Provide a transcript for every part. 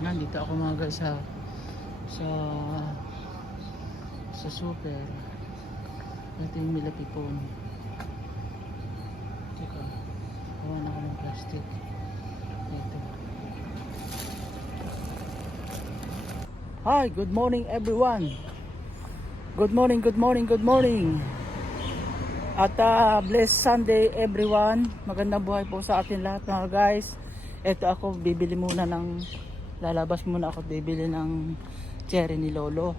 Nandito ako mga guys sa sa super. Ito yung milapipon. Teka, gawa na ako ng plastic. Ito. Hi, good morning everyone. Good morning, good morning, good morning. At blessed Sunday everyone. Magandang buhay po sa atin lahat mga guys. Ito ako bibili muna ng lalabas muna ako bibili ng cherry ni Lolo.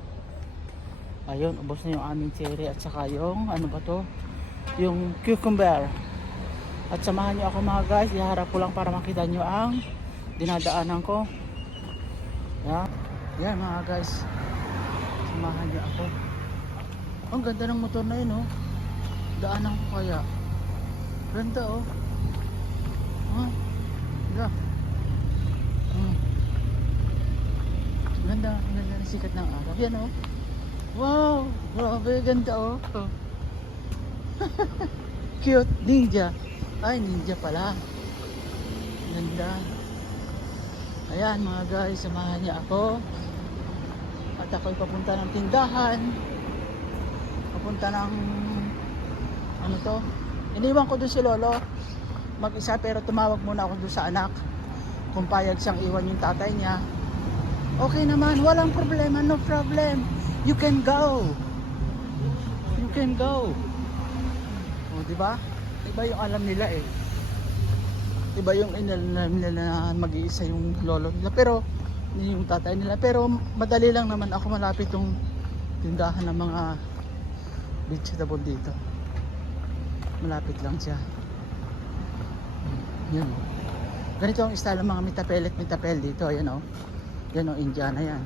Ayun, ubos na yung aming cherry at saka yung ano ba to? Yung cucumber. At samahan niyo ako mga guys. Iharap ko lang para makita niyo ang dinadaanan ko. Yan. Yan mga guys. Samahan niyo ako. Ang ganda ng motor na yun oh. Daanan ko kaya. Ganda oh. Ganda. Ganda ng sikat ng araw. Yan oh. Wow, grabe ganda oh. Cute ninja. Ay ninja pala. Ganda. Ayan mga guys, samahan niya ako. At ako'y papunta ng tindahan. Papunta ng ano to? Iniwan ko doon si Lolo mag-isa pero tumawag muna ako doon sa anak kung payag siyang iwan yung tatay niya. Okay naman, walang problema, no problem. You can go. You can go. O, diba? Iba yung alam nila eh. Iba yung inalam nila na mag-iisa yung lolo nila. Pero, hindi yung tatay nila. Pero, madali lang naman ako malapit yung tindahan ng mga vegetable dito. Malapit lang siya. Yan o. Ganito ang style ng mga mitapel dito. Ayan o. Yan o, Indiana yan.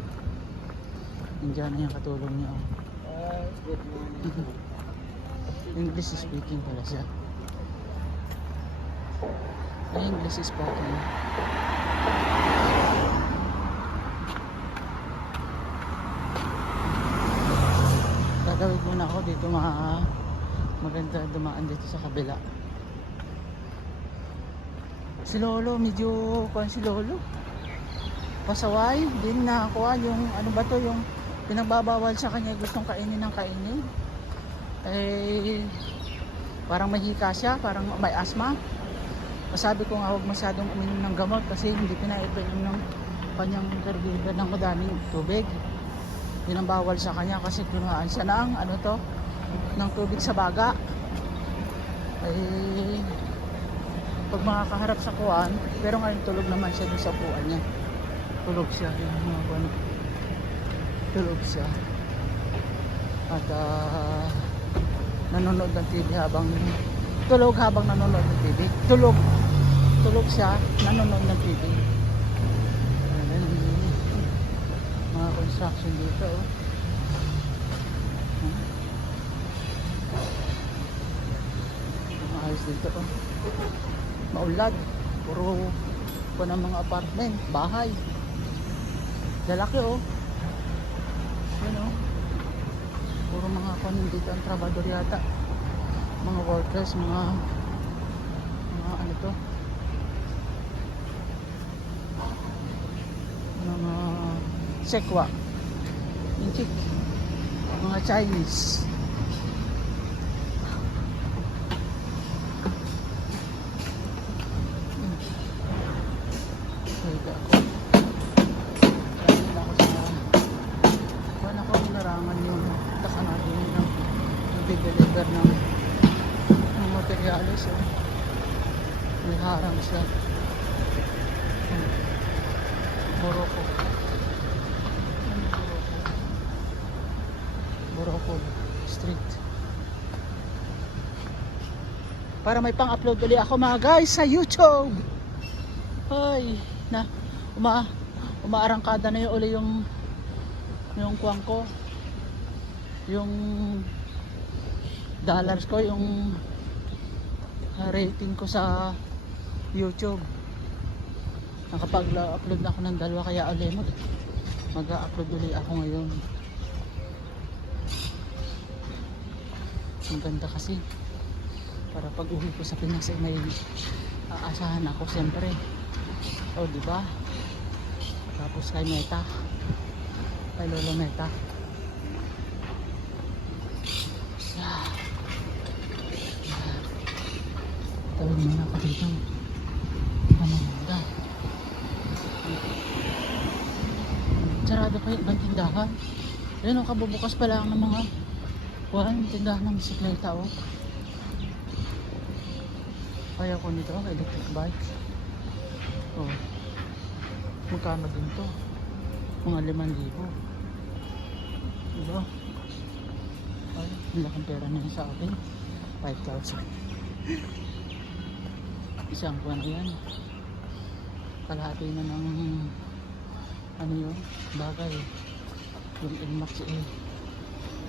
Indiana yung katulong niya o. Good morning. English speaking pala siya. English spoken. Gagawin muna ako dito maganda dumaan dito sa kabila. Si Lolo, medyo kuhan si Lolo. Pasaway, din na kuha yung ano ba to, yung pinagbabawal sa kanya gustong kainin ng kainin. Eh, parang mahika siya, parang may asthma. Sabi ko nga huwag masyadong uminom ng gamot kasi hindi pinainom ng kanyang caregiver ng madaming tubig. Yun ang bawal sa kanya kasi kunaan siya ng ano to, ng tubig sa baga. Eh, pag makakaharap sa kuwan, pero ngayon tulog naman siya dun sa upuan niya. Tulog siya, tulog siya. At nanonood ng TV habang tulog habang nanonood ng TV. Tulog siya, nanonood ng TV. Ayan, mga construction dito oh. Ayos dito oh. Maulad, puro po ng mga apartment, bahay. Lalaki oh. Yan oh. Puro mga kanin dito ang trabador yata. Mga workers, mga ano to? Mga sekwa. Inchik. Mga Chinese. Deliver ng materyales oh. May harang siya. Boroko. Boroko Street. Para may pang-upload ulit ako mga guys sa YouTube. Ay, na umaarangkada na yung uli yung kuwang ko. Yung dollars ko, yung rating ko sa YouTube. Nakapag-upload na ako ng dalawa kaya ulit mag-upload ulit ako ngayon. Ang ganda kasi para pag uwi ko sa Pinas ay may aasahan ako siyempre. O diba? Tapos kay Meta. Kay Lolo Meta. Yeah. Tawid muna ako dito. Maganda. Sarado pa yung ibang tindahan. Ayun o, kabubukas pa lang ng mga tindahan ng bisikleta o. Kaya ko nito, electric bike. O. Magkano din to? Mga 5,000. Diba? Ay, malaking pera na yun sa akin. 5,000. Isang buwan na yan. Kalahati na ng ano yun, bagay. Yung Inmax eh,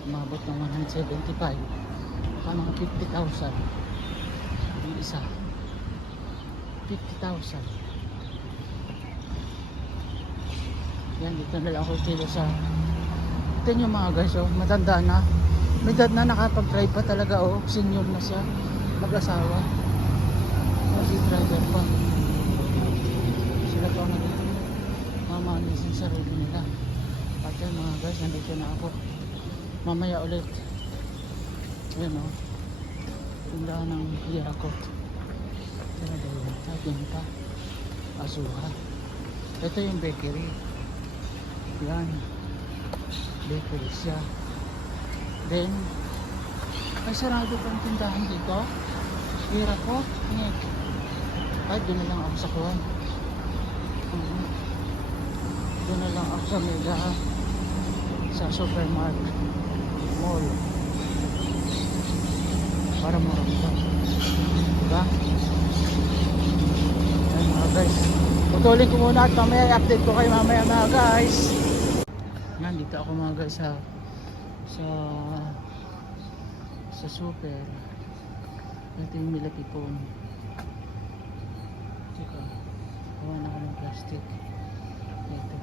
umabot ng 175. Baka mga 50,000. Yung isa 50,000. Yan, dito na lang ako kilo sa ito yung mga guys, oh, matanda na, may edad na, nakapag-drive pa talaga, oh, senior na siya, mag-asawa, kasi driver pa sila pa mamanisin sa sarili nila. At yan mga guys, nandito na ako mamaya ulit. Yan o, tindahan ng Yakult. Talaga yun, sabihin pa asuha. Ito yung bakery. Yan, bakery siya. Then ay sarado pa ang tindahan dito. Yakult, ay doon na lang ako sa kuwan. Doon na lang ako sa mega, sa supermarket mall para maramdaman, diba? Ay mga guys, putulin ko muna at mamaya i-update ko kayo mamaya mga guys. Yan, dito ako mga guys sa super. Ito yung milapipon. Teka, gawa na ako ng plastic. Ito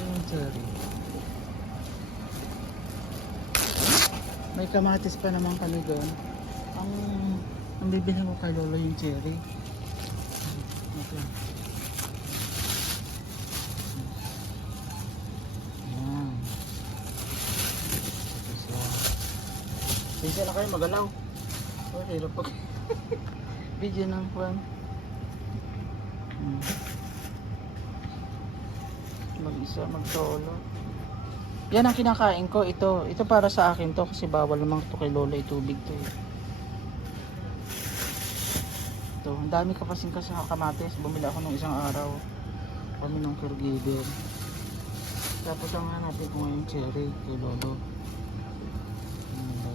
yung cherry. May kamatis pa naman kami doon. Ang bibili ko kay Lolo yung cherry. Ito. Yan. Bisa na kayo magalaw. Oh, hirap pag video ng fan. Mag-isa, mag-solo. Yan ang kinakain ko. Ito para sa akin to kasi bawal naman ito kay Lola, itubig to. Ito, ang dami ka kasing kamatis. Bumili ako nung isang araw. Kami ng caregiver. Tapos ang hanapin ko ngayon cherry kay Lolo.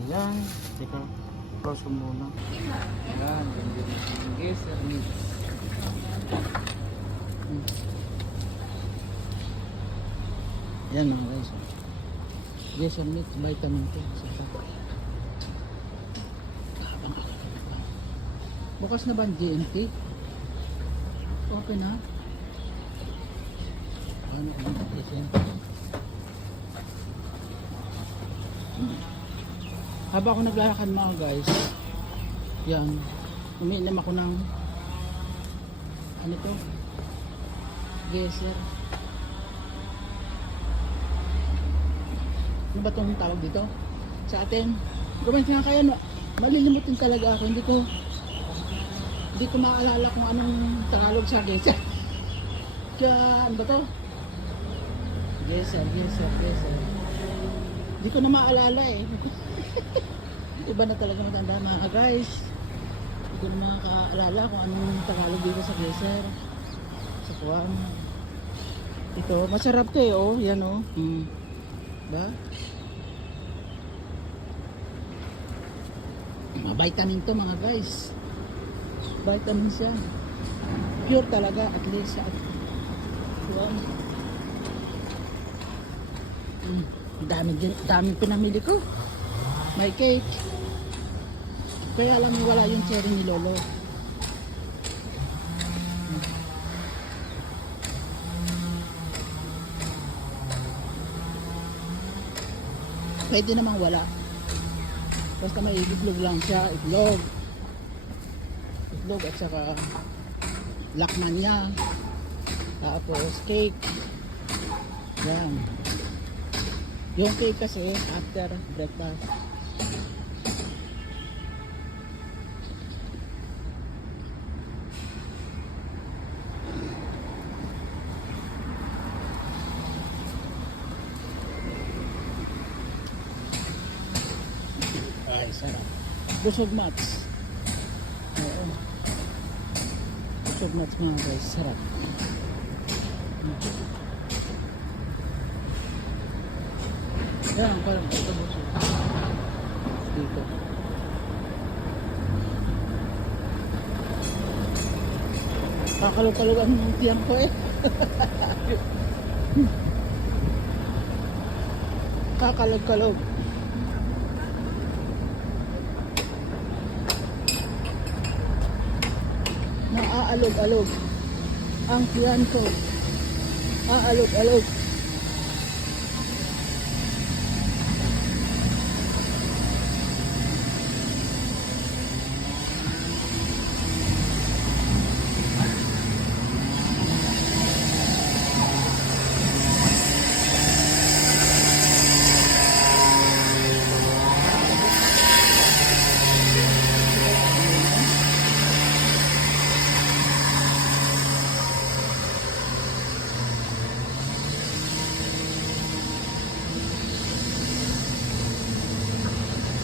Ayan. Teka, close ko muna. Yan, ganda ng geyser mix. Yan mga guys. Geyser mix, vitamin K. Bukas na ba ang GMT? Open na? Ano kung GMT? Habang ako naglalakad mga guys, yan, umiinom ako ng ano to? Geyser. Ano ba itong tawag dito? Sa atin, gawin nga kaya, malilimutin talaga ako. Hindi ko maalala kung anong Tagalog sa geyser. Kaya, ano ba to? Geyser. Hindi ko na maalala eh. Iba na talaga matanda mga guys. Hindi ko na makaalala kung anong Tagalog dito sa geyser. Sa kuwan. Ito, masarap to eh, oh. Yan oh. Ba? Vitamin to mga guys. Vitamin siya. Pure talaga at least at kuwan. Dami pinamili ko. May cake. Kaya alam mo wala yung cherry ni Lolo. Pwede namang wala. Basta may itlog lang siya. Itlog at saka lakmanya, tapos cake. Yan. Yung cake kasi after breakfast. Ay, sarap. Busog mats. Oo. Busog mats mga guys, sarap. Yan, parang ito busog. Dito. Kakalog-kalog ang tiyan ko eh. Kakalog-kalog. Naaalog-alog ang tiyan ko. Aalog-alog.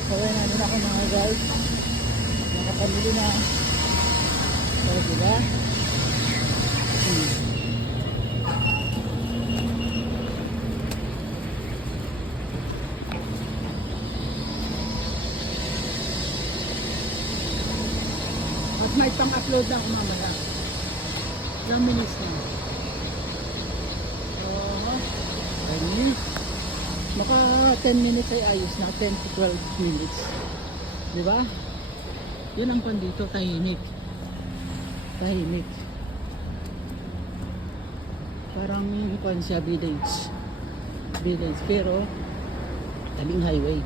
Kaya namin ako mga guys. Nakapamili na. So, diba? At may pang-upload na ako mamaya. Ilang minutes na. Oh, 10 minutes. Maka 10 minutes ay ayos na, 10 to 12 minutes. Di ba? Yun ang pan dito, tahimik. Tahimik. Parang pan siya village. Village, pero tabing highway.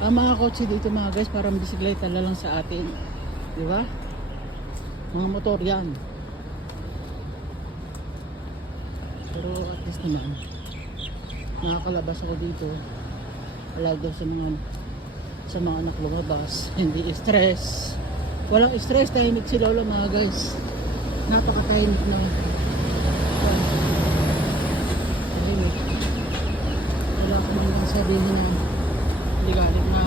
Ang mga kotse dito mga guys, parang bisikleta lang sa atin. Di ba? Mga motor yan. Pero at least naman, nakakalabas ako dito. Allow daw sa mga anak lumabas. Hindi stress. Walang stress, tahimik si Lola mga guys. Napakatahimik na. Tahimik. Wala ko man sabihin na ligalit na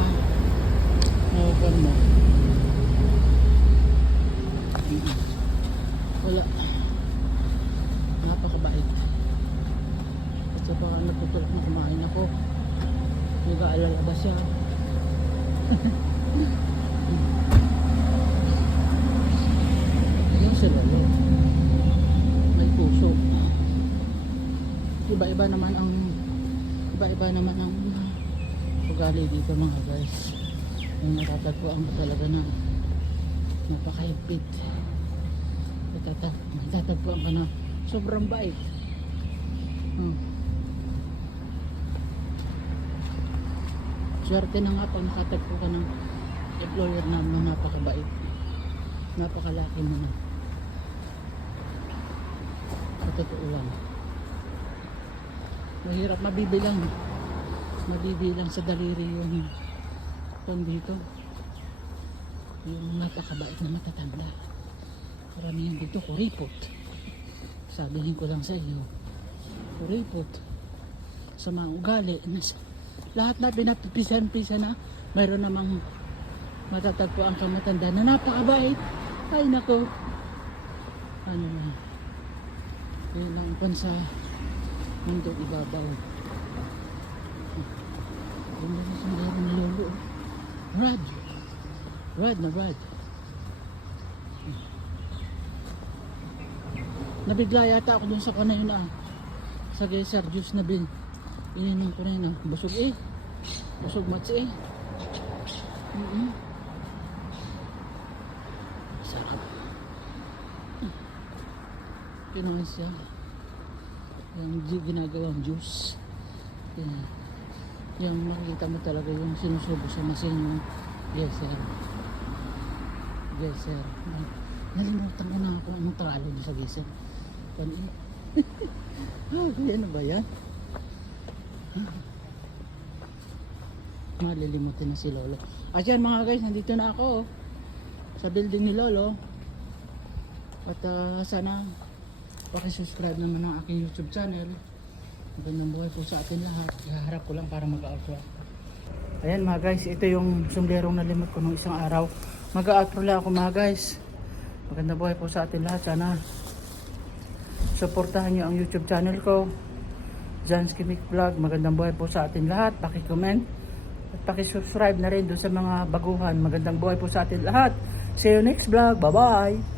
nawapan mo. Wala. Napakabait. Kasi baka natutulog na kumain ako. Nag-aalala ba siya? Yung si Lolo. May puso. Iba-iba naman ang ugali dito mga guys. Yung natatagpuan ko talaga na napakahigpit. Natatagpuan ka na sobrang bait. Swerte na nga pag nakatagpo ka ng employer na napakabait. Napakalaki mo na. Sa totoo lang. Mahirap mabibilang sa daliri yung dito. Yung napakabait na matatanda. Karamihan dito kuripot. Sabihin ko lang sa iyo, kuripot. Sa mga ugali. Lahat na pinapipisan-pisan na, mayroon namang matatagpo ang kamatanda na napakabait. Ay nako. Ano na. Yun lang pan sa mundo ibabaw. Yung mga sundaro ni Lolo. Rad. Rad na rad. Nabigla yata ako dun sa kanay na sa geyser juice na ininom ko na yun. Busog eh. Busog mats eh. Sarap. Pinuha siya. Yung ginagawang juice. Yung makikita mo talaga yung sinusubo sa masin yung geyser. Geyser. Nalimutan ko na ako anong talo sa gising. Ano ba yan? Malilimutin na si Lolo. At yan mga guys, nandito na ako sa building ni Lolo. At sana pakisubscribe naman ang aking YouTube channel. Magandang buhay po sa atin lahat. Ihaharap ko lang para mag-outro. Ayan mga guys, ito yung sumlerong nalimot ko nung isang araw. Mag-outro lang ako mga guys. Magandang buhay po sa atin lahat. Sana suportahan nyo ang YouTube channel ko, Jan's Kimik Vlog. Magandang buhay po sa atin lahat. Paki-comment at paki-subscribe na rin doon sa mga baguhan. Magandang buhay po sa atin lahat. See you next vlog. Bye bye.